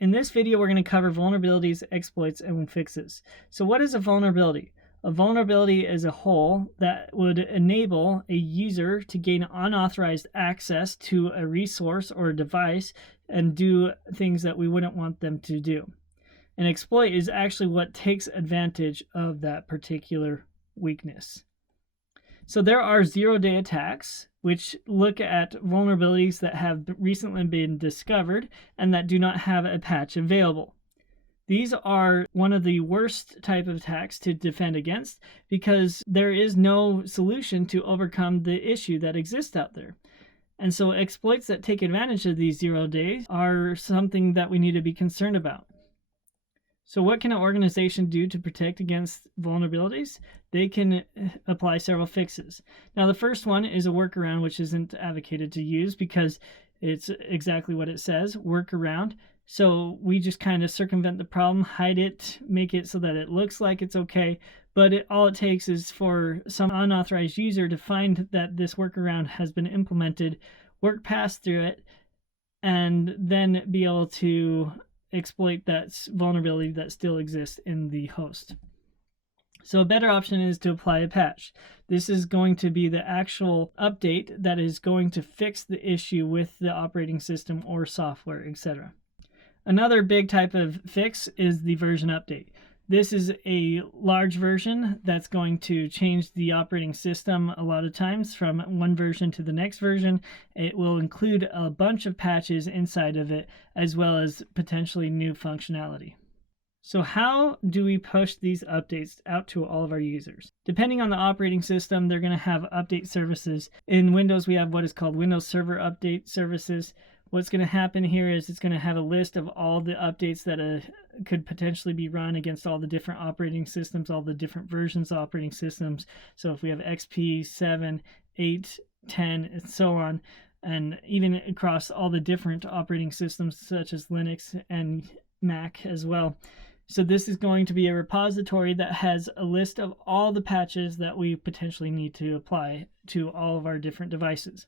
In this video, we're going to cover vulnerabilities, exploits, and fixes. So what is a vulnerability? A vulnerability is a hole that would enable a user to gain unauthorized access to a resource or a device and do things that we wouldn't want them to do. An exploit is actually what takes advantage of that particular weakness. So there are zero-day attacks, which look at vulnerabilities that have recently been discovered and that do not have a patch available. These are one of the worst type of attacks to defend against because there is no solution to overcome the issue that exists out there. And so exploits that take advantage of these 0 days are something that we need to be concerned about. So what can an organization do to protect against vulnerabilities? They can apply several fixes. Now, the first one is a workaround, which isn't advocated to use because it's exactly what it says, workaround. So we just kind of circumvent the problem, hide it, make it so that it looks like it's okay. But all it takes is for some unauthorized user to find that this workaround has been implemented, work past through it, and then be able to exploit that vulnerability that still exists in the host. So a better option is to apply a patch. This is going to be the actual update that is going to fix the issue with the operating system or software, etc. Another big type of fix is the version update. This is a large version that's going to change the operating system a lot of times from one version to the next version. It will include a bunch of patches inside of it, as well as potentially new functionality. So how do we push these updates out to all of our users? Depending on the operating system, they're going to have update services. In Windows, we have what is called Windows Server Update Services. What's going to happen here is it's going to have a list of all the updates that could potentially be run against all the different operating systems, all the different versions of operating systems. So if we have XP, 7, 8, 10, and so on, and even across all the different operating systems such as Linux and Mac as well. So this is going to be a repository that has a list of all the patches that we potentially need to apply to all of our different devices.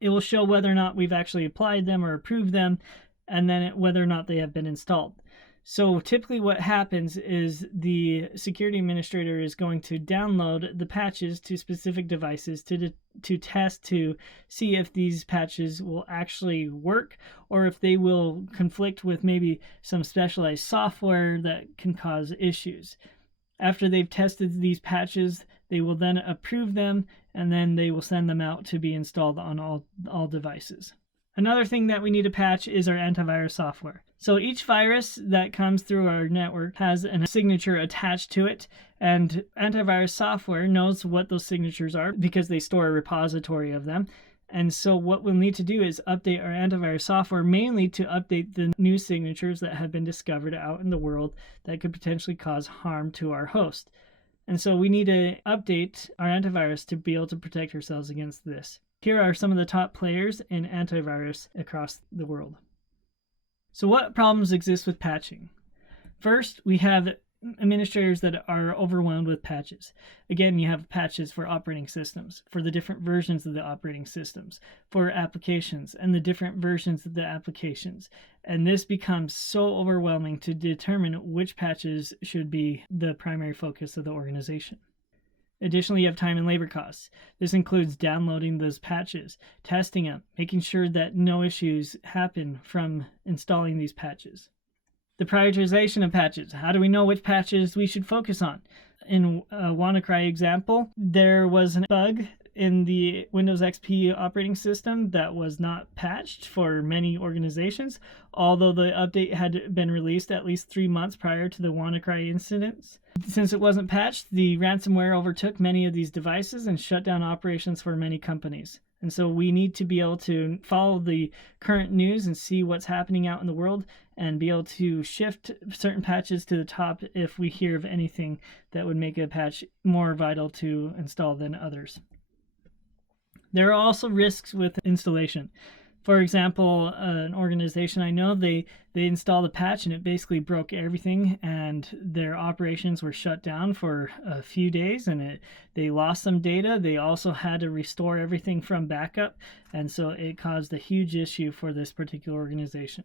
It will show whether or not we've actually applied them or approved them, and then whether or not they have been installed. So typically what happens is the security administrator is going to download the patches to specific devices to test to see if these patches will actually work or if they will conflict with maybe some specialized software that can cause issues. After they've tested these patches, they will then approve them, and then they will send them out to be installed on all devices. Another thing that we need to patch is our antivirus software. So each virus that comes through our network has a signature attached to it, and antivirus software knows what those signatures are because they store a repository of them. And so what we'll need to do is update our antivirus software mainly to update the new signatures that have been discovered out in the world that could potentially cause harm to our host. And so we need to update our antivirus to be able to protect ourselves against this. Here are some of the top players in antivirus across the world. So what problems exist with patching? First, we have administrators that are overwhelmed with patches. Again, you have patches for operating systems, for the different versions of the operating systems, for applications and the different versions of the applications. And this becomes so overwhelming to determine which patches should be the primary focus of the organization. Additionally, you have time and labor costs. This includes downloading those patches, testing them, making sure that no issues happen from installing these patches. The prioritization of patches. How do we know which patches we should focus on? In a WannaCry example, there was a bug in the Windows XP operating system that was not patched for many organizations, although the update had been released at least 3 months prior to the WannaCry incidents. Since it wasn't patched, the ransomware overtook many of these devices and shut down operations for many companies. And so we need to be able to follow the current news and see what's happening out in the world and be able to shift certain patches to the top if we hear of anything that would make a patch more vital to install than others. There are also risks with installation. For example, an organization I know, they installed a patch and it basically broke everything and their operations were shut down for a few days and they lost some data. They also had to restore everything from backup, and so it caused a huge issue for this particular organization.